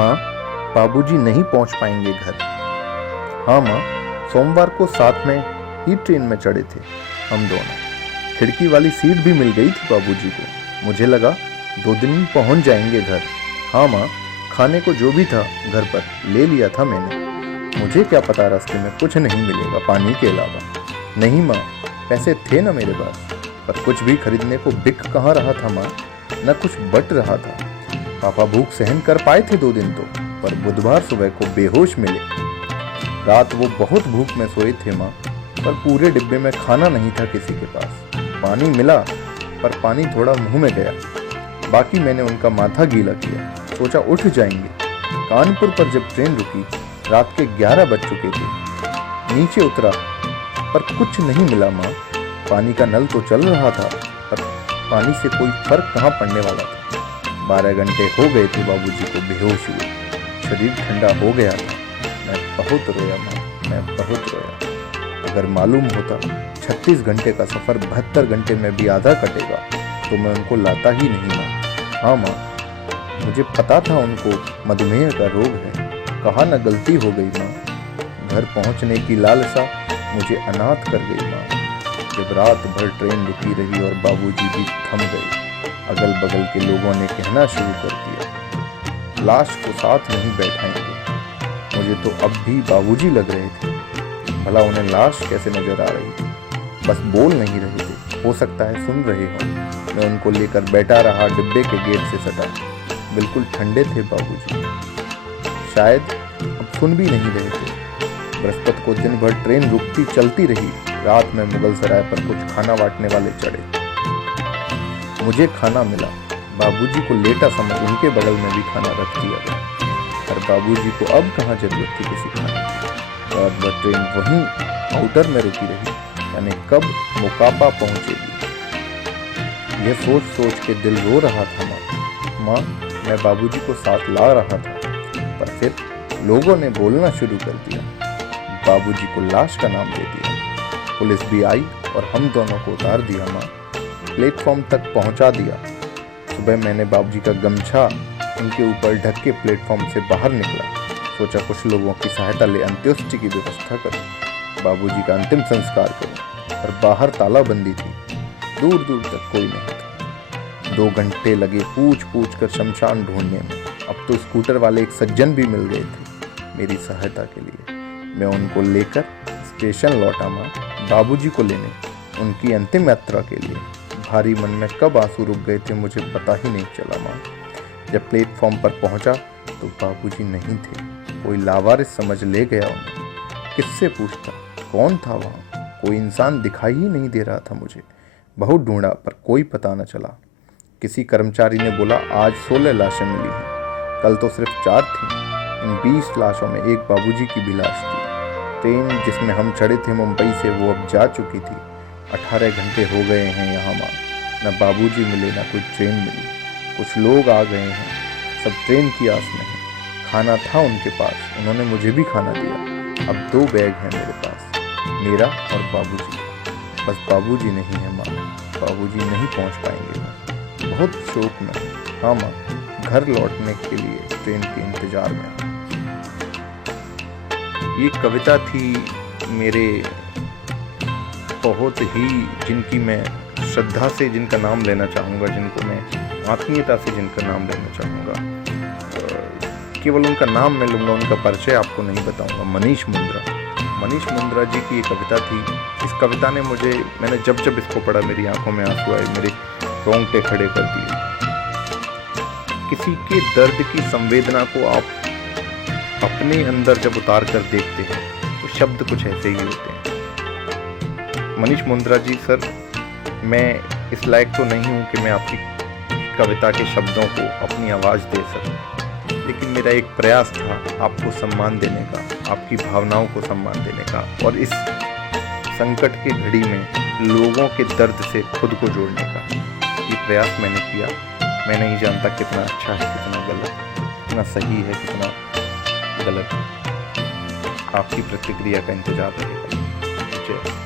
माँ, बाबूजी नहीं पहुंच पाएंगे घर। हाँ माँ, सोमवार को साथ में ही ट्रेन में चढ़े थे हम दोनों। खिड़की वाली सीट भी मिल गई थी बाबूजी को। मुझे लगा 2 दिन में पहुंच जाएंगे घर। हाँ माँ, खाने को जो भी था घर पर ले लिया था मैंने। मुझे क्या पता रास्ते में कुछ नहीं मिलेगा पानी के अलावा। नहीं माँ, पैसे थे ना मेरे पास, पर कुछ भी खरीदने को बिक कहाँ रहा था माँ, न कुछ बट रहा था। पापा भूख सहन कर पाए थे 2 दिन तो, पर बुधवार सुबह को बेहोश मिले। रात वो बहुत भूख में सोए थे माँ, पर पूरे डिब्बे में खाना नहीं था किसी के पास। पानी मिला, पर पानी थोड़ा मुंह में गया। बाकी मैंने उनका माथा गीला किया, सोचा उठ जाएंगे। कानपुर पर जब ट्रेन रुकी, रात के 11 बज चुके थे। नीचे उतरा, पर कुछ नहीं मिला माँ। पानी का नल तो चल रहा था, पर पानी से कोई फर्क कहाँ पड़ने वाला था। 12 घंटे हो गए थे बाबूजी को बेहोश हुए। शरीर ठंडा हो गया था। मैं बहुत रोया माँ, मैं बहुत रोया। अगर मालूम होता 36 घंटे का सफ़र 72 घंटे में भी आधा कटेगा, तो मैं उनको लाता ही नहीं माँ। हाँ माँ, मुझे पता था उनको मधुमेह का रोग है। कहा न गलती हो गई माँ। घर पहुँचने की लालसा मुझे अनाथ कर गई माँ। जब रात भर ट्रेन रुकी रही और बाबूजी भी थम गए, अगल बगल के लोगों ने कहना शुरू कर दिया, लाश को साथ नहीं बैठाएंगे। मुझे तो अब भी बाबूजी लग रहे थे। भला उन्हें लाश कैसे नजर आ रही थी? बस बोल नहीं रहे थे। हो सकता है सुन रहे हो। मैं उनको लेकर बैठा रहा, डिब्बे के गेट से सटा। बिल्कुल ठंडे थे बाबूजी, शायद अब सुन भी नहीं रहे थे। बृहस्पति को दिन भर ट्रेन रुकती चलती रही। रात में मुगल सराय पर कुछ खाना बांटने वाले चढ़े। मुझे खाना मिला। बाबूजी को लेटा समझ उनके बगल में भी खाना रख दिया गया। पर बाबूजी को अब कहाँ जरूरत थी किसी खाने की। और वह ट्रेन वहीं आउटर में रुकी रही, यानी कब मोकापा पहुंचेगी। यह सोच सोच के दिल रो रहा था माँ। मैं बाबूजी को साथ ला रहा था, पर फिर लोगों ने बोलना शुरू कर दिया। बाबूजी को लाश का नाम दे दिया। पुलिस भी आई और हम दोनों को उतार दिया माँ। प्लेटफॉर्म तक पहुंचा दिया। सुबह मैंने बाबूजी का गमछा उनके ऊपर ढक के प्लेटफॉर्म से बाहर निकला। सोचा कुछ लोगों की सहायता ले अंत्येष्टि की व्यवस्था करूं, बाबूजी का अंतिम संस्कार करूं। पर बाहर तालाबंदी थी, दूर दूर तक कोई नहीं था। 2 घंटे लगे पूछ पूछ कर शमशान ढूंढने में। अब तो स्कूटर वाले एक सज्जन भी मिल गए थे मेरी सहायता के लिए। मैं उनको लेकर स्टेशन लौटा माँ, बाबूजी को लेने, उनकी अंतिम यात्रा के लिए। भारी मन में कब आंसू रुक गए थे मुझे पता ही नहीं चला माँ। जब प्लेटफॉर्म पर पहुंचा तो बाबूजी नहीं थे। कोई लावारिस समझ ले गया उन्हें। किससे पूछता, कौन था वहाँ? कोई इंसान दिखाई ही नहीं दे रहा था मुझे। बहुत ढूंढा पर कोई पता न चला। किसी कर्मचारी ने बोला आज 16 लाशें मिली हैं, कल तो सिर्फ 4 थीं। इन 20 लाशों में एक बाबूजी की भी लाश थी। ट्रेन जिसमें हम चढ़े थे मुंबई से, वो अब जा चुकी थी। 18 घंटे हो गए हैं यहाँ माँ। न बाबूजी मिले, न कोई ट्रेन मिली। कुछ लोग आ गए हैं, सब ट्रेन की आस में हैं। खाना था उनके पास, उन्होंने मुझे भी खाना दिया। अब 2 बैग हैं मेरे पास, मेरा और बाबूजी का। बस बाबूजी नहीं है माँ, बाबूजी नहीं पहुँच पाएंगे माँ। बहुत शोक में। हाँ माँ, घर लौटने के लिए ट्रेन के इंतजार में। ये कविता थी मेरे बहुत ही, जिनकी मैं श्रद्धा से जिनका नाम लेना चाहूँगा, जिनको मैं आत्मीयता से जिनका नाम लेना चाहूँगा। केवल उनका नाम मैं लूँगा, उनका परिचय आपको नहीं बताऊँगा। मनीष मुंद्रा जी की ये कविता थी। इस कविता ने मुझे, मैंने जब जब इसको पढ़ा मेरी आंखों में आंसू आए, मेरे रोंगटे खड़े कर दिए। किसी के दर्द की संवेदना को आप अपने अंदर जब उतार कर देखते हैं तो शब्द कुछ ऐसे ही होते हैं। मनीष मुंद्रा जी सर, मैं इस लायक तो नहीं हूँ कि मैं आपकी कविता के शब्दों को अपनी आवाज़ दे सकूं, लेकिन मेरा एक प्रयास था आपको सम्मान देने का, आपकी भावनाओं को सम्मान देने का, और इस संकट की घड़ी में लोगों के दर्द से खुद को जोड़ने का। ये प्रयास मैंने किया। मैं नहीं जानता कितना अच्छा है, कितना गलत, कितना सही है, कितना गलत। आपकी प्रतिक्रिया का इंतजार रहेगा। जय।